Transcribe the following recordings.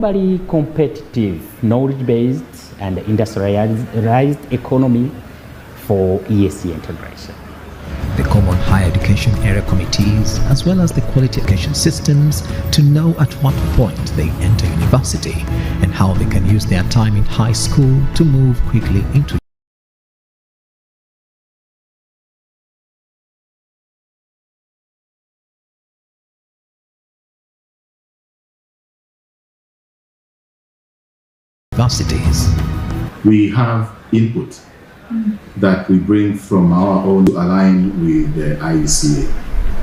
Very competitive, knowledge-based and industrialized economy for EAC integration. The common higher education area committees as well as the quality education systems to know at what point they enter university and how they can use their time in high school to move quickly into universities. We have input that we bring from our own to align with the IUCA.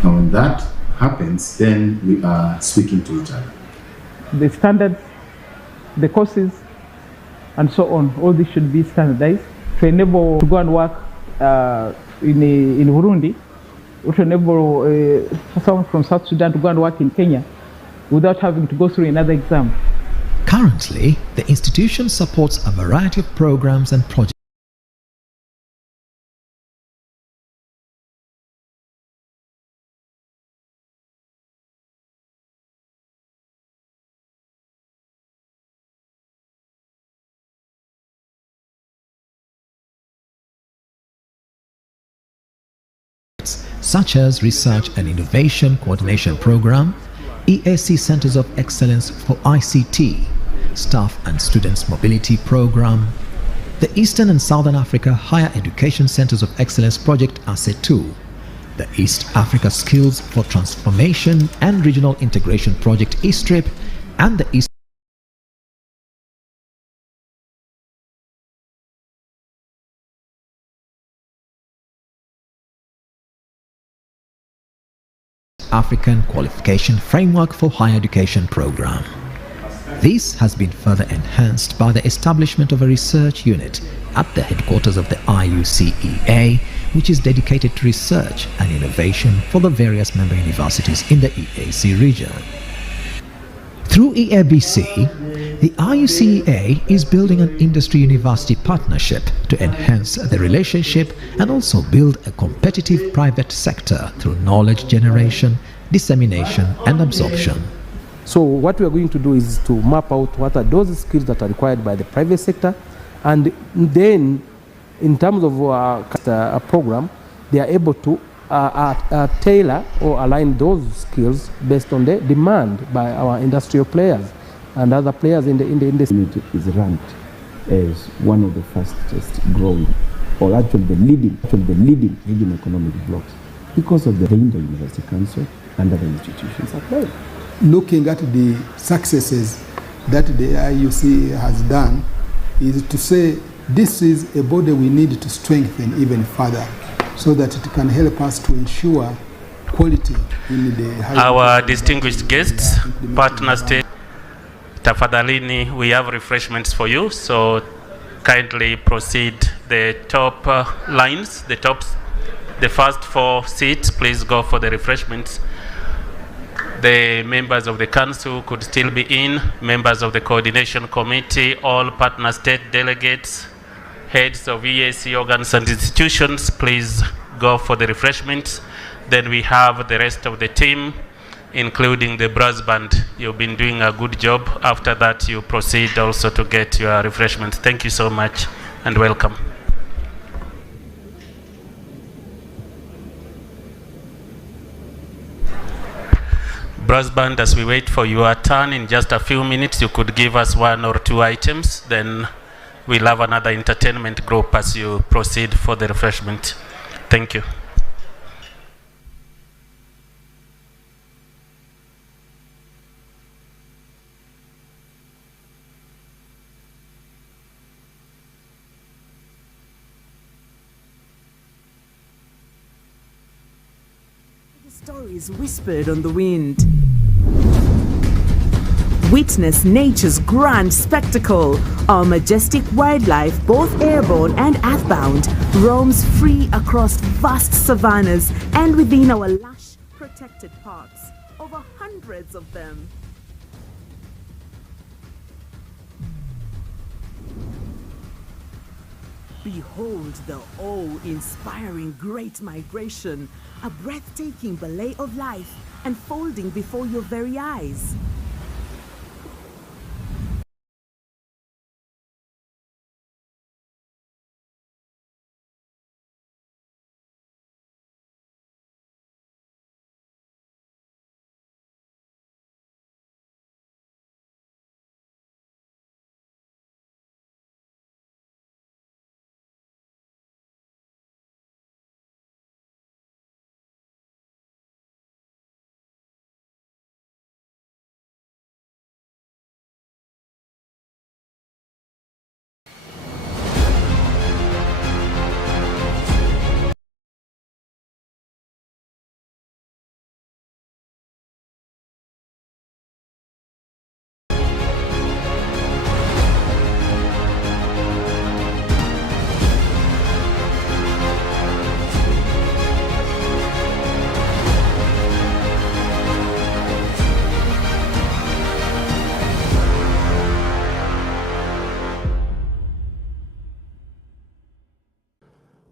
And when that happens, then we are speaking to each other. The standards, the courses, and so on, all this should be standardized to enable to go and work in Burundi, or to enable someone from South Sudan to go and work in Kenya without having to go through another exam. Currently, the institution supports a variety of programs and projects such as Research and Innovation Coordination Program, EAC Centers of Excellence for ICT, Staff and Students Mobility Program, the Eastern and Southern Africa Higher Education Centers of Excellence Project ASE2, the East Africa Skills for Transformation and Regional Integration Project ESTRIP, and the East African Qualification Framework for Higher Education Program. This has been further enhanced by the establishment of a research unit at the headquarters of the IUCEA, which is dedicated to research and innovation for the various member universities in the EAC region. Through EABC, the IUCEA is building an industry-university partnership to enhance the relationship and also build a competitive private sector through knowledge generation, dissemination and absorption. So what we are going to do is to map out what are those skills that are required by the private sector, and then in terms of a program, they are able to tailor or align those skills based on the demand by our industrial players and other players in the industry. It is ranked as one of the fastest growing, or actually the leading regional economic blocks because of the Inter-University Council and other institutions at play. Looking at the successes that the IUC has done is to say this is a body we need to strengthen even further so that it can help us to ensure quality in the higher. Our distinguished guests, partner state, tafadhalini, we have refreshments for you, so kindly proceed the top lines, the first 4 seats, please go for the refreshments. The members of the council could still be in, members of the coordination committee, all partner state delegates, heads of EAC organs and institutions, please go for the refreshments. Then we have the rest of the team, including the brass band. You've been doing a good job. After that, you proceed also to get your refreshments. Thank you so much and welcome. Brass band, as we wait for your turn in just a few minutes, you could give us 1 or 2 items, then we'll have another entertainment group as you proceed for the refreshment. Thank you. Stories whispered on the wind. Witness nature's grand spectacle. Our majestic wildlife, both airborne and earthbound, roams free across vast savannas and within our lush, protected parks. Over hundreds of them. Behold the awe-inspiring Great Migration, a breathtaking ballet of life unfolding before your very eyes.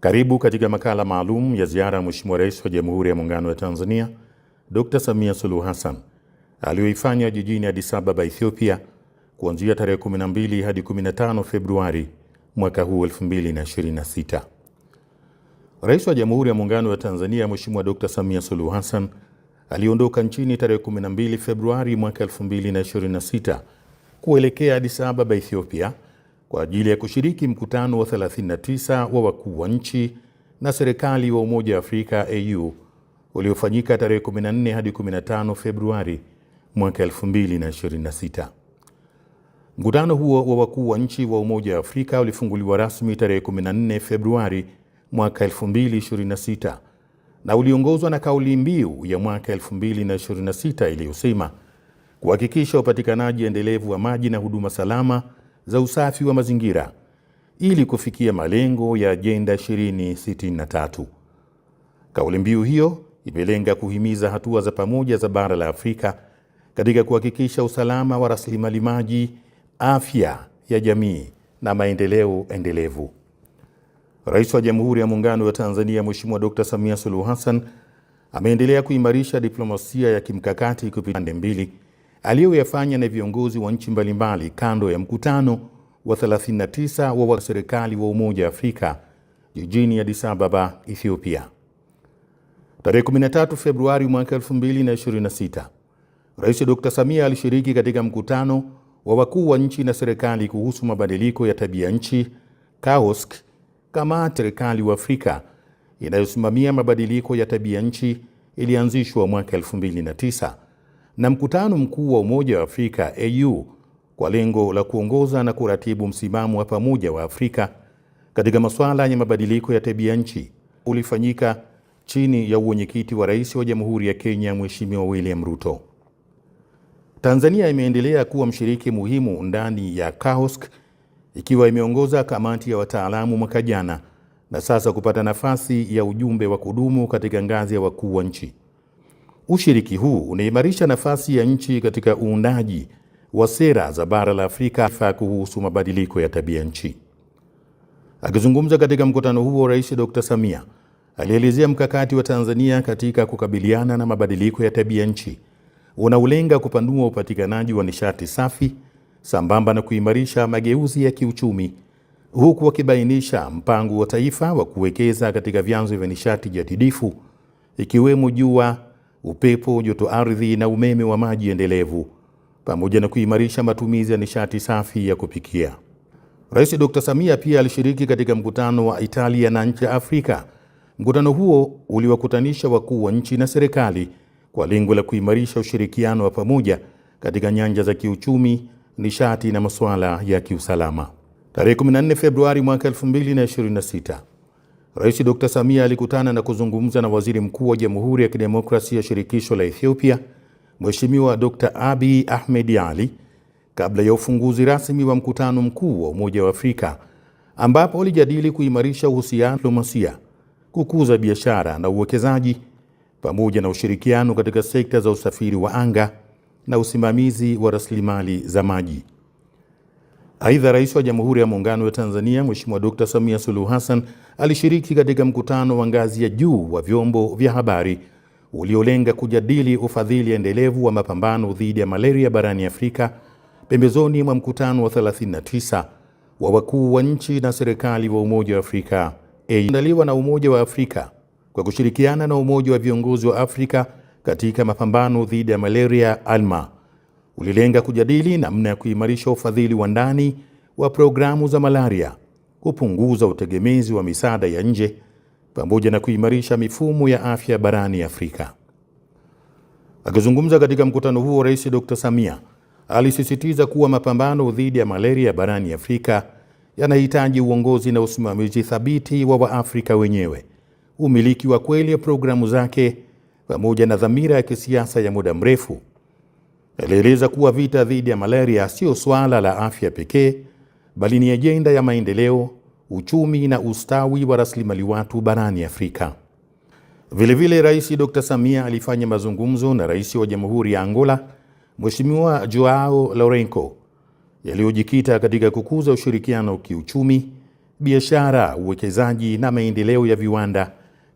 Karibu katika makala maalum ya ziara ya Mheshimiwa Rais wa Jamhuri ya Muungano wa Tanzania, Dr. Samia Suluhu Hassan, aliyoifanya jijini Addis Ababa, Ethiopia, kuanzia tarehe 12 hadi 15 Februari mwaka huu 2026. Rais wa Jamhuri ya Muungano wa Tanzania, Mheshimiwa Dr. Samia Suluhu Hassan, aliondoka nchini tarehe 12 Februari mwaka 2026 kuelekea Addis Ababa, Ethiopia, kwa ajili ya kushiriki mkutano wa 39 wa wakuu wa nchi na serikali wa Umoja wa Afrika AU uliofanyika tarehe 14 hadi 15 Februari mwaka 2026. Mkutano huo wa wakuu wa nchi wa Umoja wa Afrika ulifunguliwa rasmi tarehe 14 Februari mwaka 2026 na uliongozwa na kauli mbiu ya mwaka 2026 iliyosema kuhakikisha upatikanaji endelevu wa maji na huduma salama za usafi wa mazingira ili kufikia malengo ya Agenda 2063. Kauli mbiu hiyo imelenga kuhimiza hatua za pamoja za bara la Afrika katika kuhakikisha usalama wa rasilimali maji, afya ya jamii na maendeleo endelevu. Rais wa Jamhuri ya Muungano wa Tanzania, Mheshimiwa Dr. Samia Suluhu Hassan, ameendelea kuimarisha diplomasia ya kimkakati kupitia pande mbili aliyoyafanya na viongozi wa nchi mbalimbali kando ya mkutano wa 39 wa serikali wa Umoja wa Afrika jijini Addis Ababa, Ethiopia. Tarehe 13 Februari mwaka 2026, Rais Dr. Samia alishiriki katika mkutano wa wakuu wa nchi na serikali kuhusu mabadiliko ya tabia nchi KAOSK, kama serikali wa Afrika inayosimamia mabadiliko ya tabia nchi ilianzishwa mwaka 2009 na mkutano mkuu wa Umoja wa Afrika AU kwa lengo la kuongoza na kuratibu msimamo wa pamoja wa Afrika katika masuala ya mabadiliko ya tabia nchi ulifanyika chini ya uwenyekiti wa Rais wa Jamhuri ya Kenya, Mheshimiwa William Ruto. Tanzania imeendelea kuwa mshiriki muhimu ndani ya KAOSK, ikiwa imeongoza kamati ya wataalamu mwaka jana na sasa kupata nafasi ya ujumbe wa kudumu katika ngazi ya wakuu wa nchi. Ushiriki huu unaimarisha nafasi ya nchi katika uundaji wa sera za bara la Afrika kuhusu mabadiliko ya tabia nchi. Akizungumza katika mkutano huo, Rais Dr. Samia alielezea mkakati wa Tanzania katika kukabiliana na mabadiliko ya tabia nchi unaolenga kupanua upatikanaji wa nishati safi sambamba na kuimarisha mageuzi ya kiuchumi, huku wakibainisha mpango wa taifa wa kuwekeza katika vyanzo vya nishati jadidifu ikiwemo jua, upepo, joto ardhi na umeme wa maji endelevu, pamoja na kuimarisha matumizi ya nishati safi ya kupikia. Rais Dr. Samia pia alishiriki katika mkutano wa Italia na nchi ya Afrika. Mkutano huo uliwakutanisha wakuu wa nchi na serikali kwa lengo la kuimarisha ushirikiano wa pamoja katika nyanja za kiuchumi, nishati na masuala ya kiusalama. Tarehe 14 Februari mwaka 2026, Rais Dr. Samia alikutana na kuzungumza na Waziri Mkuu wa Jamhuri ya Kidemokrasia ya Shirikisho la Ethiopia, Mheshimiwa Dr. Abiy Ahmed Ali, kabla ya ufunguzi rasmi wa mkutano mkuu wa Umoja wa Afrika, ambapo walijadili kuimarisha uhusiano, diplomasia, kukuza biashara na uwekezaji, pamoja na ushirikiano katika sekta za usafiri wa anga na usimamizi wa rasilimali za maji. Aidha, Rais wa Jamhuri ya Muungano wa Tanzania, Mheshimiwa Dr. Samia Suluhu Hassan, alishiriki katika mkutano wa ngazi ya juu wa vyombo vya habari uliolenga kujadili ufadhili endelevu wa mapambano dhidi ya malaria barani Afrika, pembezoni mwa mkutano wa 39 wa wakuu wa nchi na serikali wa Umoja wa Afrika andaliwa na Umoja wa Afrika kwa kushirikiana na Umoja wa Viongozi wa Afrika katika mapambano dhidi ya malaria ALMA. Ulilenga kujadili namna ya kuimarisha ufadhili wa ndani wa programu za malaria, kupunguza utegemezi wa misaada ya nje, pamoja na kuimarisha mifumo ya afya barani Afrika. Akizungumza katika mkutano huo, Rais Dr. Samia alisisitiza kuwa mapambano dhidi ya malaria barani Afrika yanahitaji uongozi na usimamizi thabiti wa Waafrika wenyewe, umiliki wa kweli wa programu zake, pamoja na dhamira ya kisiasa ya muda mrefu. Alieleza kuwa vita dhidi ya malaria sio swala la afya pekee, bali ni ajenda ya maendeleo, uchumi na ustawi wa rasilimali watu barani Afrika. Vilevile, Rais Dr. Samia alifanya mazungumzo na Rais wa Jamhuri ya Angola, Mheshimiwa Joao Lourenco, yaliyojikita katika kukuza ushirikiano wa kiuchumi, biashara, uwekezaji na maendeleo ya viwanda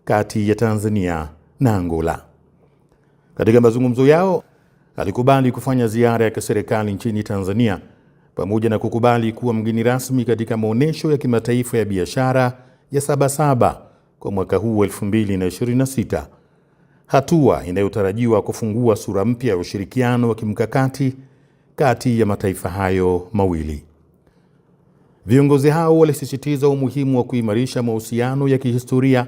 kati ya Tanzania na Angola. Katika mazungumzo yao, alikubali kufanya ziara ya kiserikali nchini Tanzania pamoja na kukubali kuwa mgeni rasmi katika maonesho ya kimataifa ya biashara ya Sabasaba kwa mwaka huu 2026, hatua inayotarajiwa kufungua sura mpya ya ushirikiano wa kimkakati kati ya mataifa hayo mawili. Viongozi hao walisisitiza umuhimu wa kuimarisha mahusiano ya kihistoria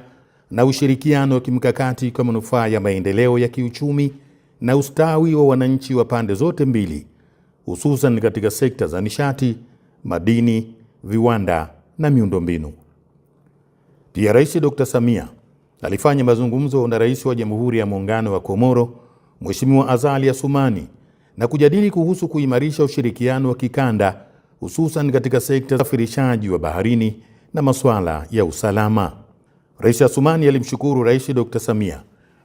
na ushirikiano wa kimkakati kwa manufaa ya maendeleo ya kiuchumi na ustawi wa wananchi wa pande zote mbili, hususan katika sekta za nishati, madini, viwanda na miundombinu. Pia Rais Dr. Samia alifanya mazungumzo na Rais wa Jamhuri ya Muungano wa Komoro, Mheshimiwa Azali Assoumani, na kujadili kuhusu kuimarisha ushirikiano wa kikanda, hususan katika sekta za usafirishaji wa baharini na masuala ya usalama. Rais Assoumani alimshukuru Rais Dr. Samia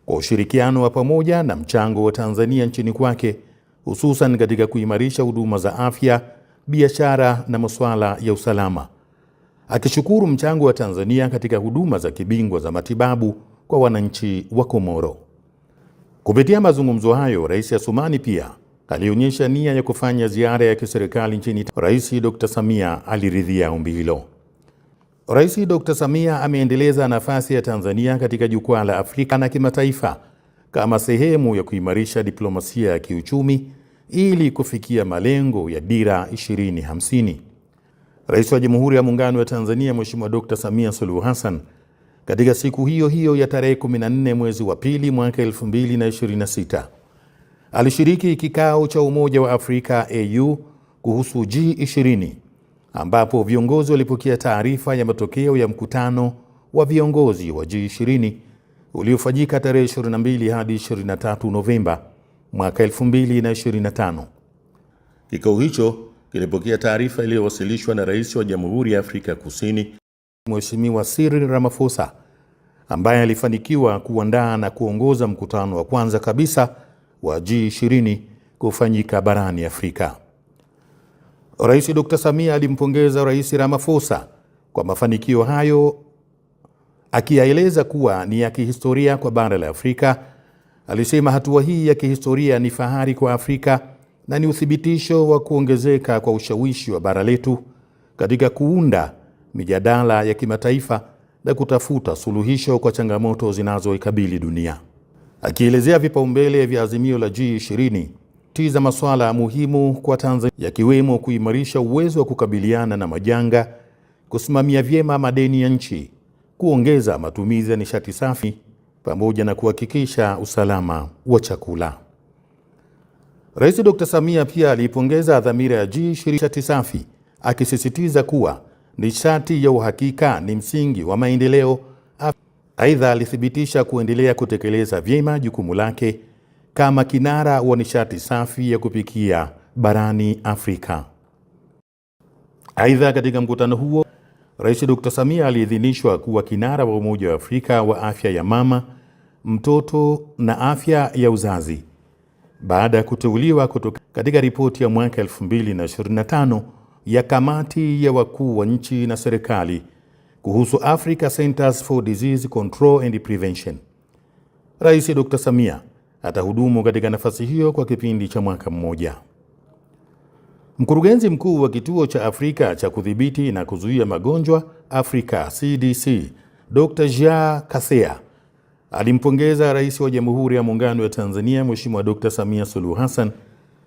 kwa ushirikiano wa pamoja na mchango wa Tanzania nchini kwake, hususan katika kuimarisha huduma za afya, biashara na masuala ya usalama, akishukuru mchango wa Tanzania katika huduma za kibingwa za matibabu kwa wananchi wa Komoro. Kupitia mazungumzo hayo, Rais Assoumani pia alionyesha nia ya kufanya ziara ya kiserikali nchini. Rais Dr. Samia aliridhia ombi hilo. Rais Dr. Samia ameendeleza nafasi ya Tanzania katika jukwaa la Afrika na kimataifa kama sehemu ya kuimarisha diplomasia ya kiuchumi ili kufikia malengo ya Dira 2050. Rais wa Jamhuri ya Muungano wa Tanzania Mheshimiwa Dr. Samia Suluhu Hassan katika siku hiyo hiyo ya tarehe 14 mwezi wa pili mwaka 2026 alishiriki kikao cha Umoja wa Afrika AU kuhusu G20, ambapo viongozi walipokea taarifa ya matokeo ya mkutano wa viongozi wa G20 uliofanyika tarehe 22 hadi 23 Novemba mwaka 2025. Kikao hicho kilipokea taarifa iliyowasilishwa na Rais wa Jamhuri ya Afrika Kusini Mheshimiwa Cyril Ramaphosa, ambaye alifanikiwa kuandaa na kuongoza mkutano wa kwanza kabisa wa G20 kufanyika barani Afrika. Rais Dr. Samia alimpongeza Rais Ramaphosa kwa mafanikio hayo, akiyaeleza kuwa ni ya kihistoria kwa bara la Afrika. Alisema hatua hii ya kihistoria ni fahari kwa Afrika na ni uthibitisho wa kuongezeka kwa ushawishi wa bara letu katika kuunda mijadala ya kimataifa na kutafuta suluhisho kwa changamoto zinazoikabili dunia. Akielezea vipaumbele vya azimio la G20, tiza masuala muhimu kwa Tanzania yakiwemo kuimarisha uwezo wa kukabiliana na majanga, kusimamia vyema madeni ya nchi, kuongeza matumizi ya nishati safi pamoja na kuhakikisha usalama wa chakula. Rais Dr. Samia pia alipongeza dhamira ya G20 nishati safi, akisisitiza kuwa nishati ya uhakika ni msingi wa maendeleo. Aidha, alithibitisha kuendelea kutekeleza vyema jukumu lake kama kinara wa nishati safi ya kupikia barani Afrika. Aidha, katika mkutano huo, Rais Dr. Samia aliidhinishwa kuwa kinara wa Umoja wa Afrika wa afya ya mama, mtoto na afya ya uzazi baada ya kuteuliwa kutoka katika ripoti ya mwaka 2025 ya kamati ya wakuu wa nchi na serikali kuhusu Africa Centers for Disease Control and Prevention. Rais Dr. Samia atahudumu katika nafasi hiyo kwa kipindi cha mwaka mmoja. Mkurugenzi mkuu wa Kituo cha Afrika cha Kudhibiti na Kuzuia Magonjwa Afrika CDC, Dr. Jean Kaseya alimpongeza Rais wa Jamhuri ya Muungano wa Tanzania Mheshimiwa Dr. Samia Suluhu Hassan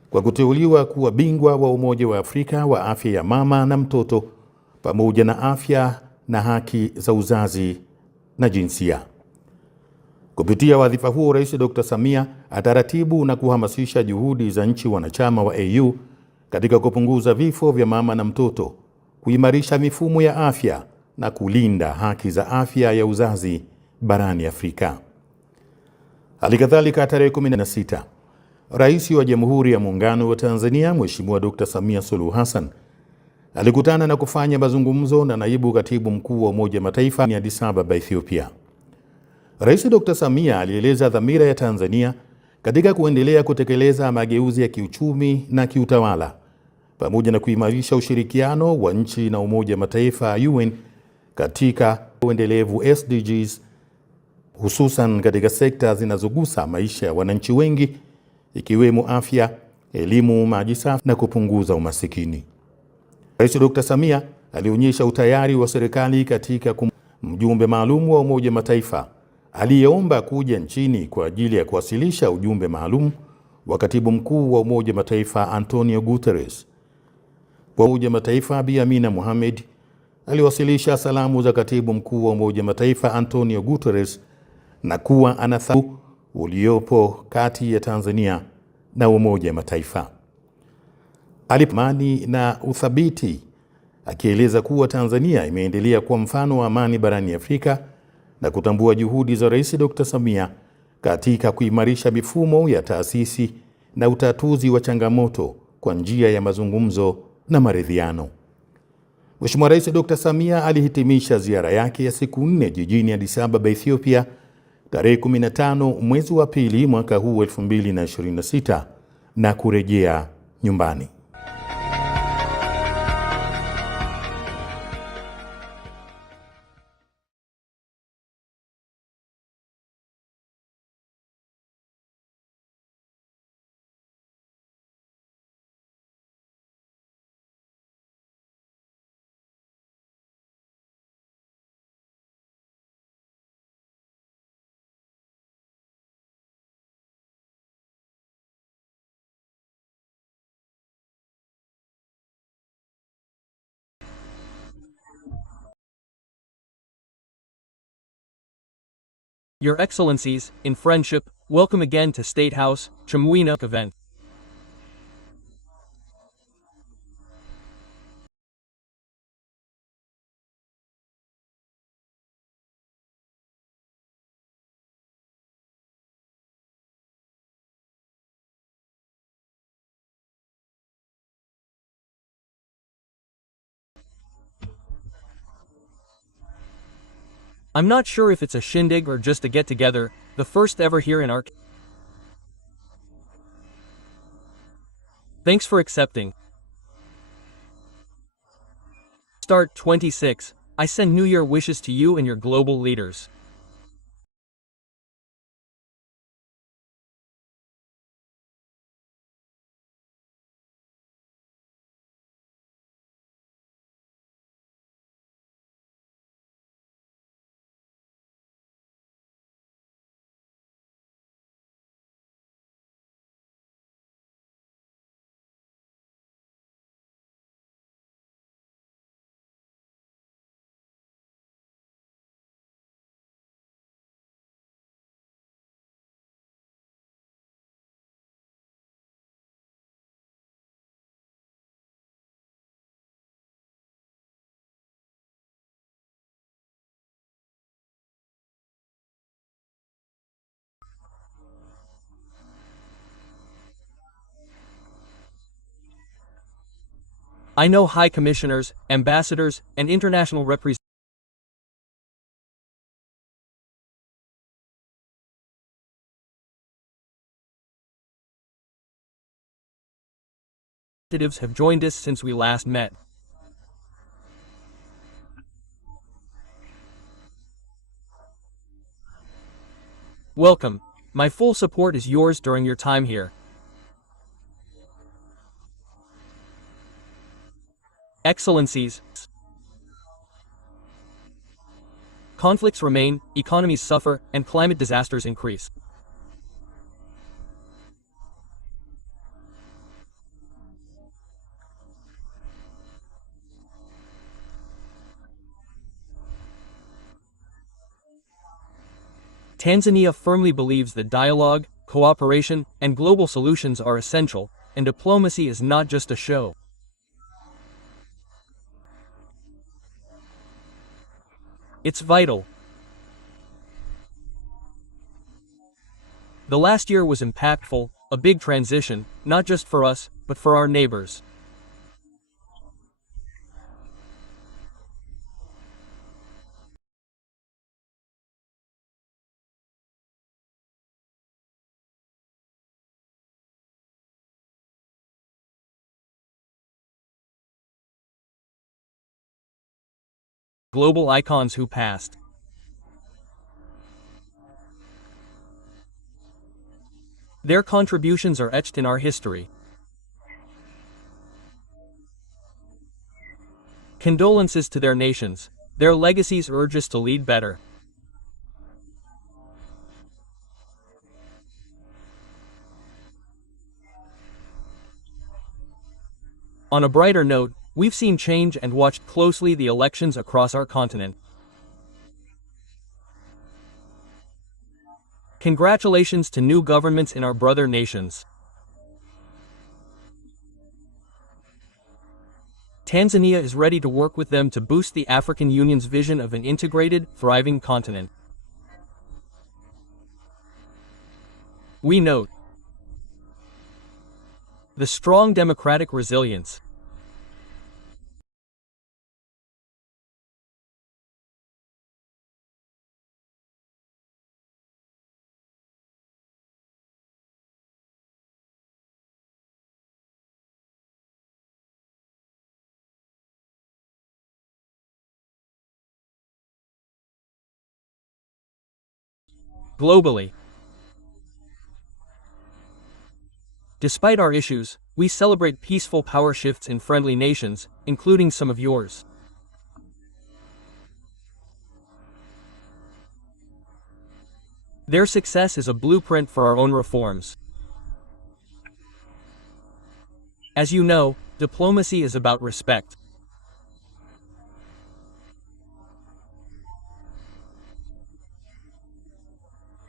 kwa kuteuliwa kuwa bingwa wa Umoja wa Afrika wa afya ya mama na mtoto pamoja na afya na haki za uzazi na jinsia. Kupitia wadhifa huo, Rais Dr. Samia ataratibu na kuhamasisha juhudi za nchi wanachama wa AU katika kupunguza vifo vya mama na mtoto, kuimarisha mifumo ya afya na kulinda haki za afya ya uzazi barani Afrika. Halikadhalika, tarehe 16, Rais wa Jamhuri ya Muungano wa Tanzania Mheshimiwa Dr. Samia Suluhu Hassan alikutana na kufanya mazungumzo na Naibu Katibu Mkuu wa Umoja wa Mataifa ni Addis Ababa, Ethiopia. Rais Dr. Samia alieleza dhamira ya Tanzania katika kuendelea kutekeleza mageuzi ya kiuchumi na kiutawala pamoja na kuimarisha ushirikiano wa nchi na Umoja wa Mataifa UN katika uendelevu SDGs, hususan katika sekta zinazogusa maisha ya wananchi wengi ikiwemo afya, elimu, maji safi na kupunguza umasikini. Rais Dr. Samia alionyesha utayari wa serikali katika mjumbe maalum wa Umoja Mataifa aliyeomba kuja nchini kwa ajili ya kuwasilisha ujumbe maalum wa Katibu Mkuu wa Umoja Mataifa Antonio Guterres. Kwa Umoja Mataifa, Bi Amina Mohamed aliwasilisha salamu za Katibu Mkuu wa Umoja Mataifa Antonio Guterres na kuwa anathamini uliopo kati ya Tanzania na Umoja Mataifa. Amani na uthabiti, akieleza kuwa Tanzania imeendelea kuwa mfano wa amani barani Afrika na kutambua juhudi za Rais Dr. Samia katika kuimarisha mifumo ya taasisi na utatuzi wa changamoto kwa njia ya mazungumzo na maridhiano. Mheshimiwa Rais Dr. Samia alihitimisha ziara yake ya siku 4 jijini Addis Ababa, Ethiopia, tarehe 15 mwezi wa pili mwaka huu 2026 na kurejea nyumbani. Your Excellencies, in friendship, welcome again to State House, Jumuiya event. I'm not sure if it's a shindig or just a get-together, the first ever here in our... Thanks for accepting. Start 26. I send New Year wishes to you and your global leaders. I know high commissioners, ambassadors, and international representatives have joined us since we last met. Welcome. My full support is yours during your time here. Excellencies, conflicts remain, economies suffer, and climate disasters increase. Tanzania firmly believes that dialogue, cooperation, and global solutions are essential, and diplomacy is not just a show. It's vital. The last year was impactful, a big transition, not just for us, but for our neighbors. global icons who passed. Their contributions are etched in our history. Condolences to their nations. Their legacies urge us to lead better. On a brighter note, we've seen change and watched closely the elections across our continent. Congratulations to new governments in our brother nations. Tanzania is ready to work with them to boost the African Union's vision of an integrated, thriving continent. We note the strong democratic resilience. Globally. Despite our issues, we celebrate peaceful power shifts in friendly nations, including some of yours. Their success is a blueprint for our own reforms. As you know, diplomacy is about respect.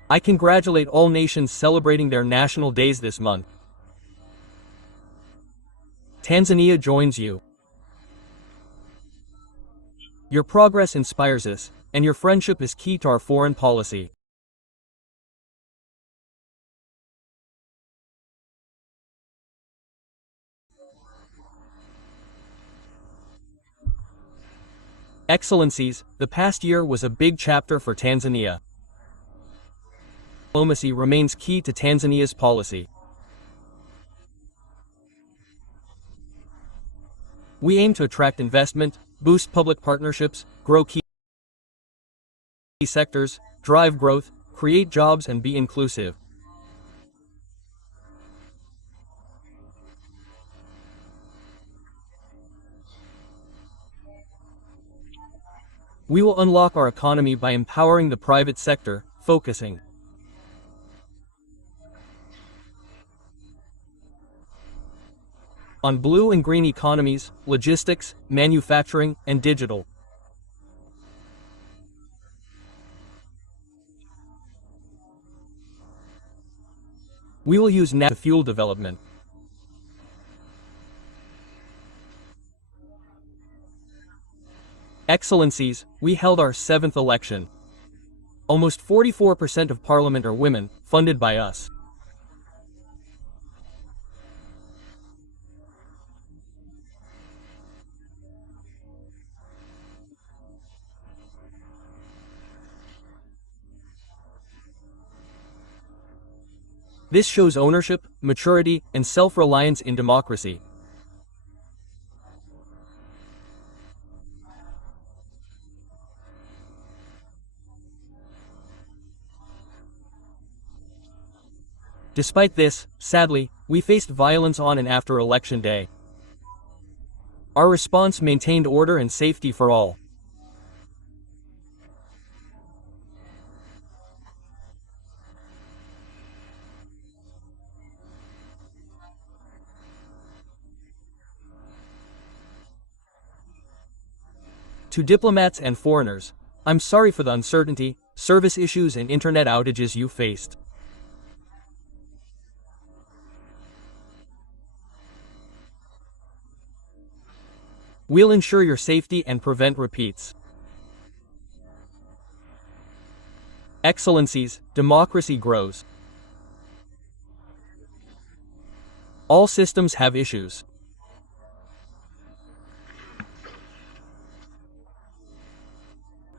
I congratulate all nations celebrating their national days this month. Tanzania joins you. Your progress inspires us, and your friendship is key to our foreign policy. Excellencies, the past year was a big chapter for Tanzania. Diplomacy remains key to Tanzania's policy. We aim to attract investment, boost public partnerships, grow key sectors, drive growth, create jobs, and be inclusive. We will unlock our economy by empowering the private sector, focusing on blue and green economies, logistics, manufacturing, and digital. We will use to fuel development. Excellencies, we held our 7th election. Almost 44% of parliament are women, funded by us. This shows ownership, maturity, and self-reliance in democracy. Despite this, sadly, we faced violence on and after Election Day. Our response maintained order and safety for all. To diplomats and foreigners, I'm sorry for the uncertainty, service issues, and internet outages you faced. We'll ensure your safety and prevent repeats. Excellencies, democracy grows. All systems have issues.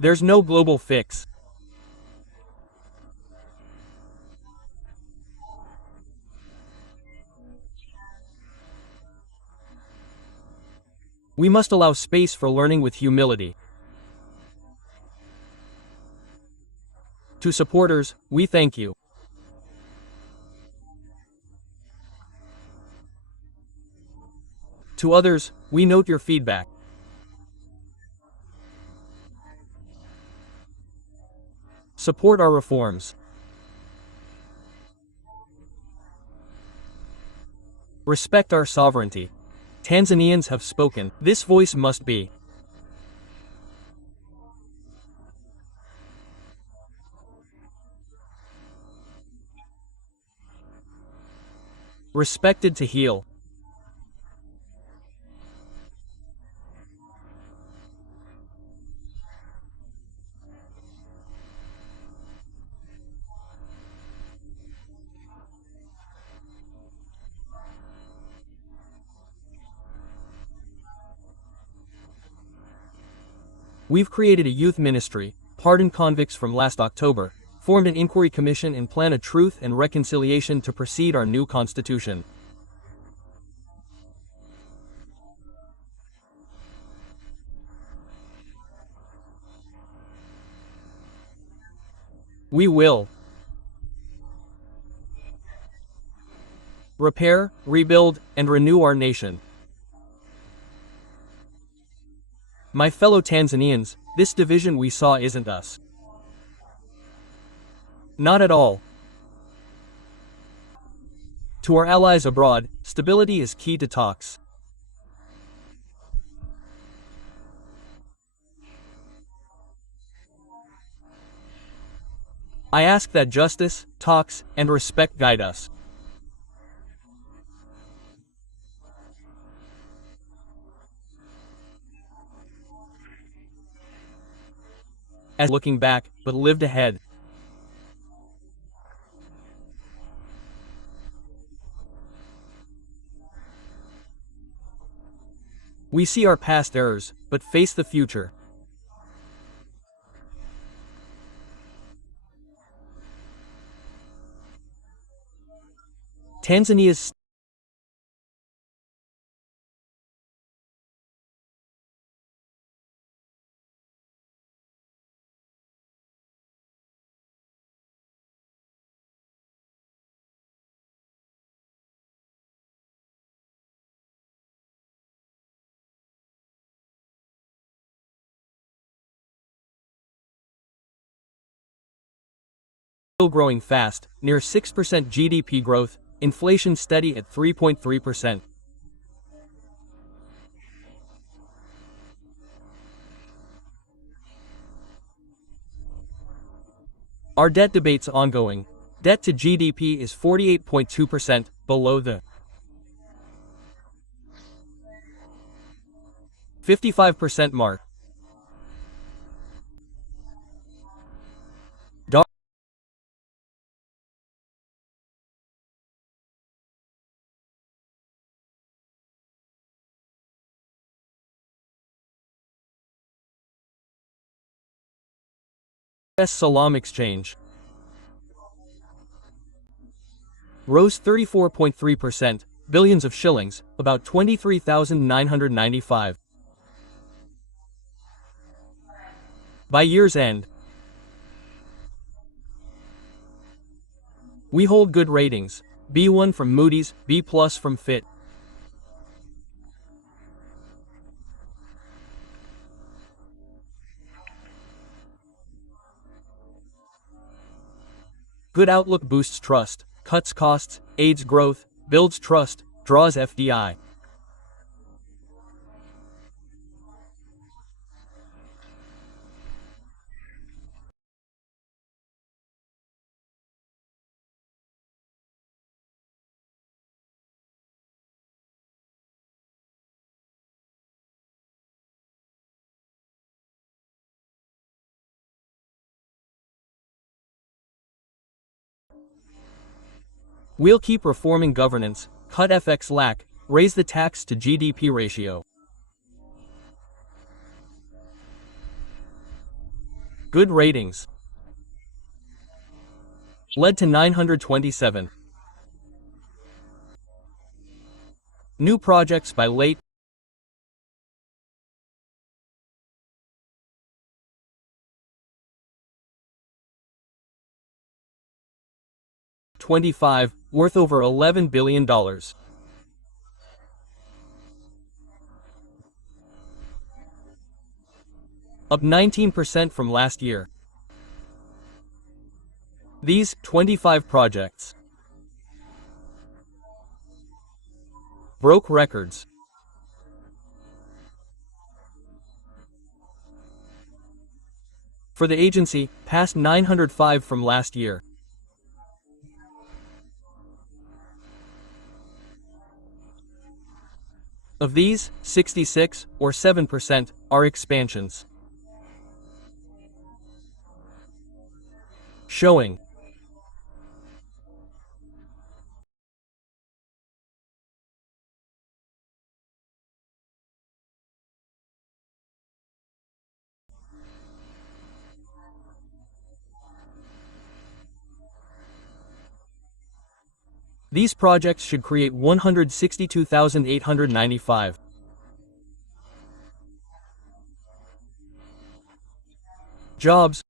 There's no global fix. We must allow space for learning with humility. To supporters, we thank you. To others, we note your feedback. Support our reforms. Respect our sovereignty. Tanzanians have spoken. This voice must be respected to heal. We've created a youth ministry, pardoned convicts from last October, formed an inquiry commission and plan a truth and reconciliation to precede our new constitution. We will repair, rebuild, and renew our nation. My fellow Tanzanians, this division we saw isn't us. Not at all. To our allies abroad, stability is key to talks. I ask that justice, talks, and respect guide us. As looking back, but lived ahead. We see our past errors, but face the future. Tanzania's still growing fast, near 6% GDP growth, inflation steady at 3.3%. Our debt debate's ongoing. Debt to GDP is 48.2%, below the 55% mark. Salam exchange rose 34.3%, billions of shillings, about 23,995. By year's end, we hold good ratings, B1 from Moody's, B+ from Fitch. Good outlook boosts trust, cuts costs, aids growth, builds trust, draws FDI. We'll keep reforming governance, cut FX lack, raise the tax to GDP ratio. Good ratings led to 927 new projects by late 2025, worth over $11 billion. Up 19% from last year. These 25 projects broke records. For the agency, past 905 from last year. Of these, 66, or 7%, are expansions. Showing these projects should create 162,895 jobs.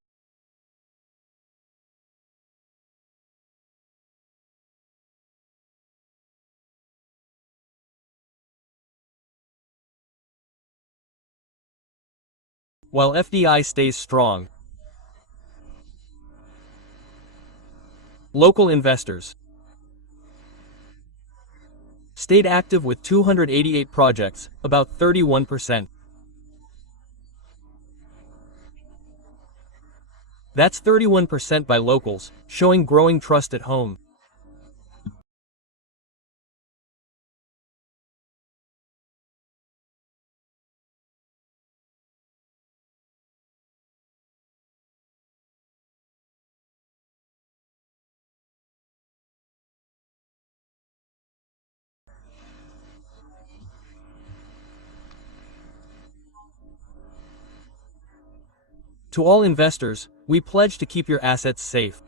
While FDI stays strong. Local investors stayed active with 288 projects, about 31%. That's 31% by locals, showing growing trust at home. To all investors, we pledge to keep your assets safe.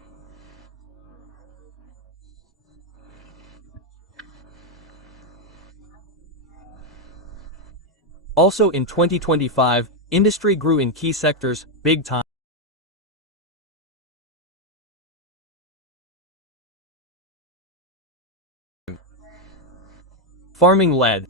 Also in 2025, industry grew in key sectors, big time. Farming led.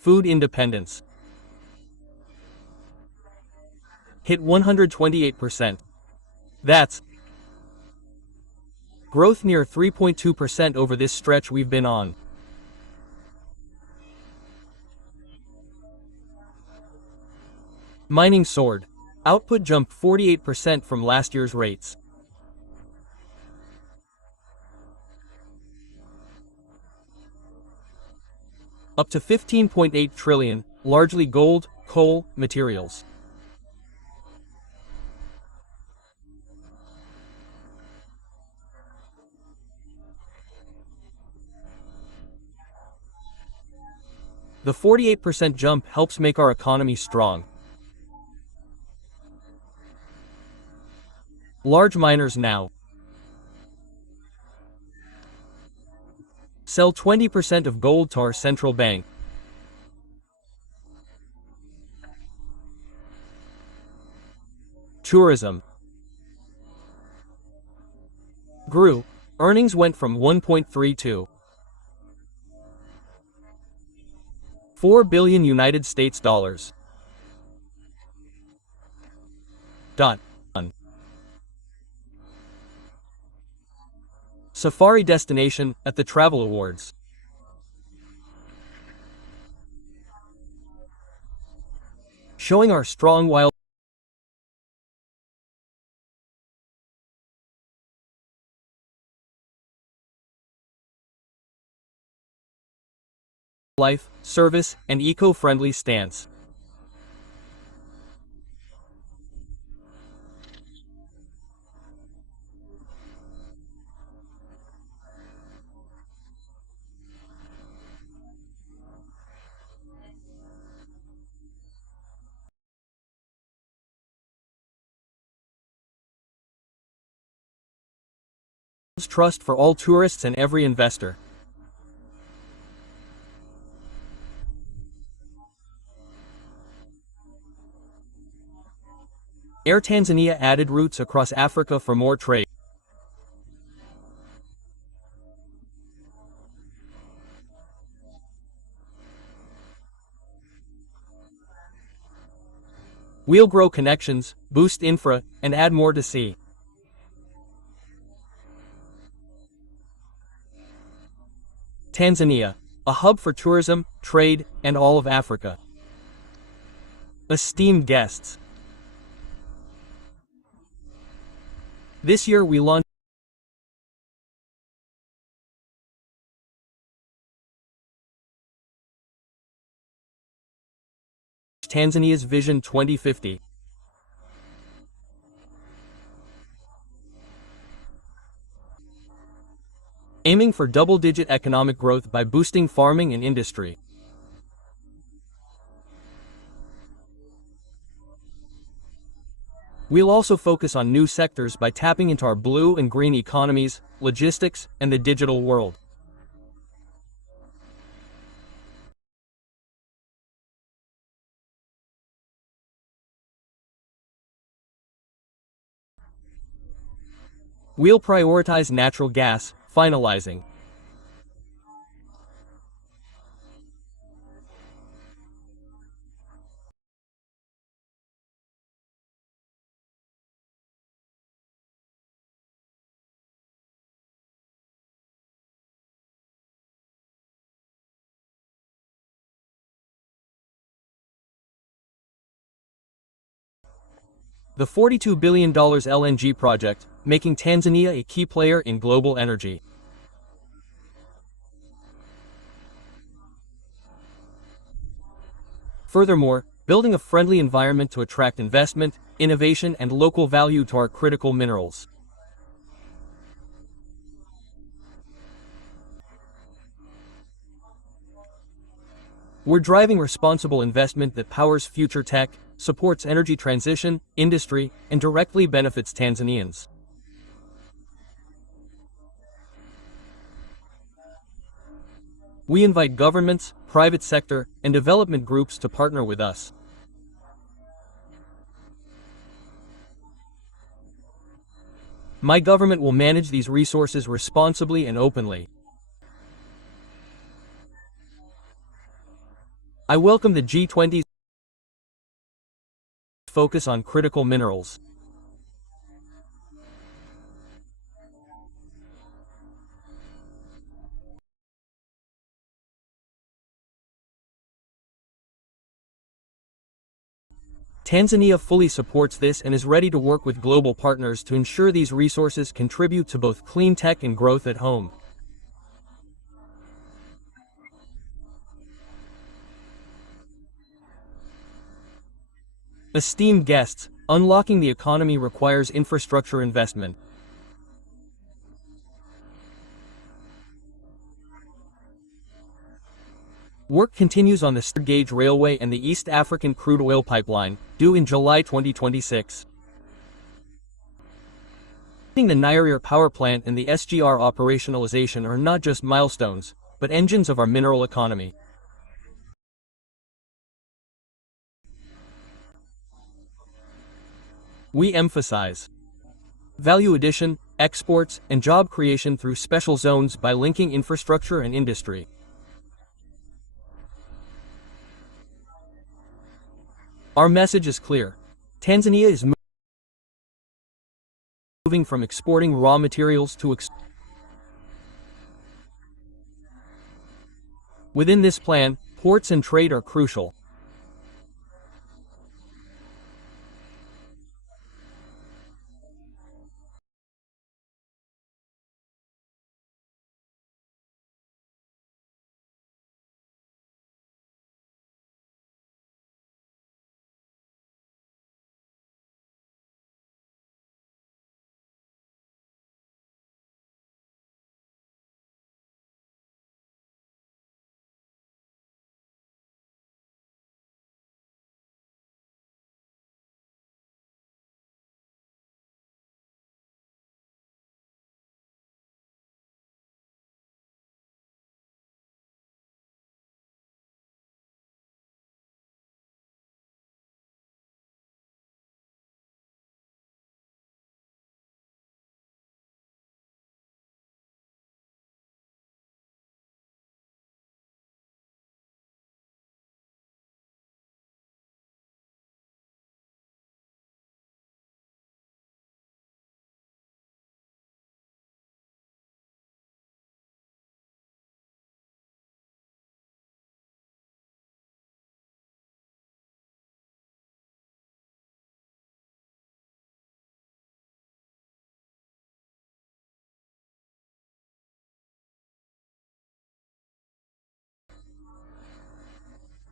Food independence hit 128%. That's growth near 3.2% over this stretch we've been on. Mining soared. Output jumped 48% from last year's rates. Up to 15.8 trillion, largely gold, coal, materials. The 48% jump helps make our economy strong. Large miners now sell 20% of gold to our central bank. Tourism grew. Earnings went from 1.32 4 billion United States dollars. Safari destination at the Travel Awards. Showing our strong wildlife service, and eco-friendly stance. Trust for all tourists and every investor. Air Tanzania added routes across Africa for more trade. We'll grow connections, boost infra, and add more to sea. Tanzania, a hub for tourism, trade, and all of Africa. Esteemed guests, this year we launched Tanzania's Vision 2050. Aiming for double-digit economic growth by boosting farming and industry. We'll also focus on new sectors by tapping into our blue and green economies, logistics, and the digital world. We'll prioritize natural gas, finalizing the $42 billion LNG project, making Tanzania a key player in global energy. Furthermore, building a friendly environment to attract investment, innovation, and local value to our critical minerals. We're driving responsible investment that powers future tech, supports energy transition, industry, and directly benefits Tanzanians. We invite governments, private sector, and development groups to partner with us. My government will manage these resources responsibly and openly. I welcome the G20's focus on critical minerals. Tanzania fully supports this and is ready to work with global partners to ensure these resources contribute to both clean tech and growth at home. Esteemed guests, unlocking the economy requires infrastructure investment. Work continues on the Standard Gauge Railway and the East African Crude Oil Pipeline, due in July 2026. The Nyerere Power Plant and the SGR operationalization are not just milestones, but engines of our mineral economy. We emphasize value addition, exports, and job creation through special zones by linking infrastructure and industry. Our message is clear. Tanzania is moving from exporting raw materials to Within this plan, ports and trade are crucial.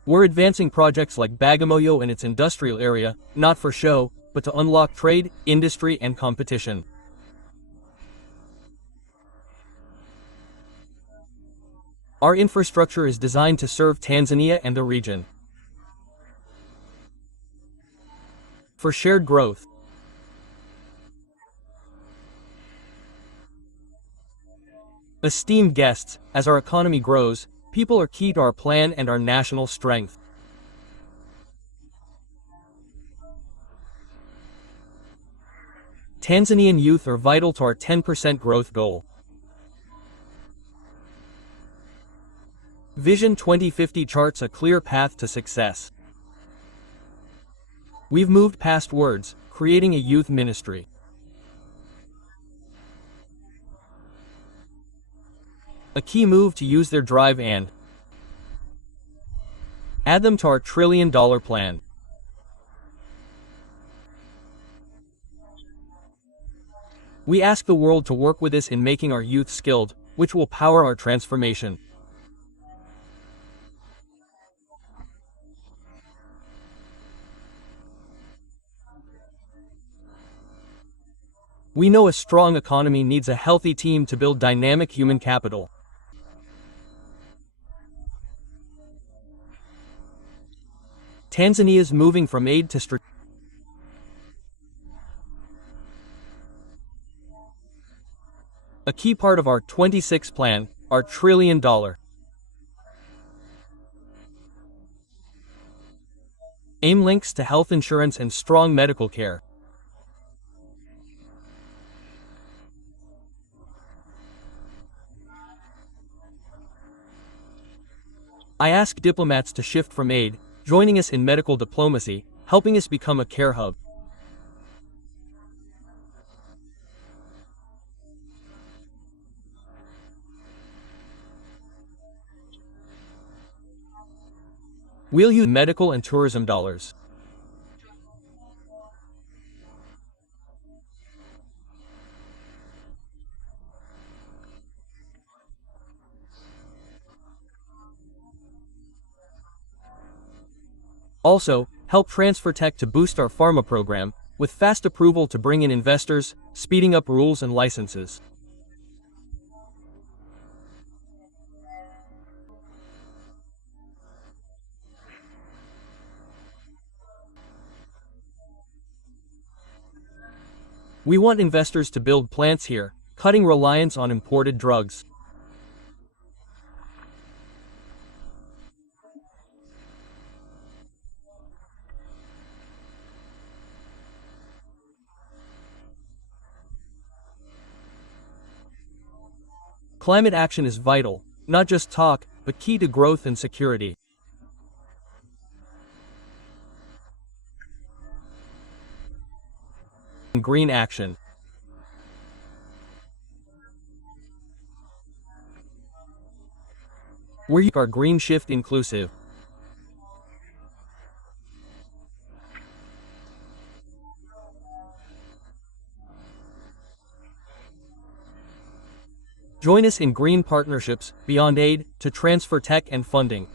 We're advancing projects like Bagamoyo and its industrial area, not for show, but to unlock trade, industry, and competition. Our infrastructure is designed to serve Tanzania and the region. For shared growth. Esteemed guests, as our economy grows, people are key to our plan and our national strength. Tanzanian youth are vital to our 10% growth goal. Vision 2050 charts a clear path to success. We've moved past words, creating a youth ministry. A key move to use their drive and add them to our $1 trillion plan. We ask the world to work with us in making our youth skilled, which will power our transformation. We know a strong economy needs a healthy team to build dynamic human capital. Tanzania is moving from aid to strategic. A key part of our 26 plan, our $1 trillion. Aim links to health insurance and strong medical care. I ask diplomats to shift from aid, joining us in medical diplomacy, helping us become a care hub. We'll use medical and tourism dollars. Also, help transfer tech to boost our pharma program, with fast approval to bring in investors, speeding up rules and licenses. We want investors to build plants here, cutting reliance on imported drugs. Climate action is vital, not just talk, but key to growth and security. Green action. We're our green shift inclusive. Join us in green partnerships, beyond aid, to transfer tech and funding.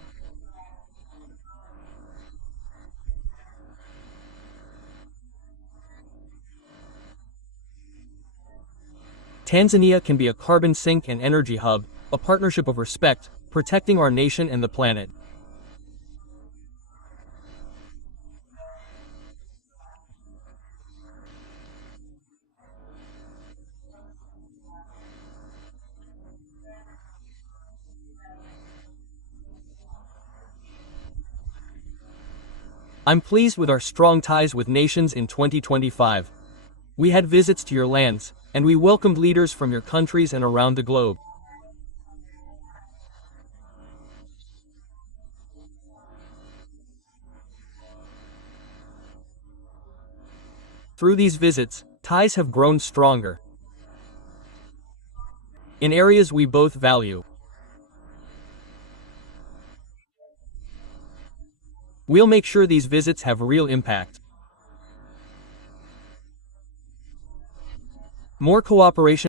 Tanzania can be a carbon sink and energy hub, a partnership of respect, protecting our nation and the planet. I'm pleased with our strong ties with nations in 2025. We had visits to your lands, and we welcomed leaders from your countries and around the globe. Through these visits, ties have grown stronger in areas we both value. We'll make sure these visits have real impact. More cooperation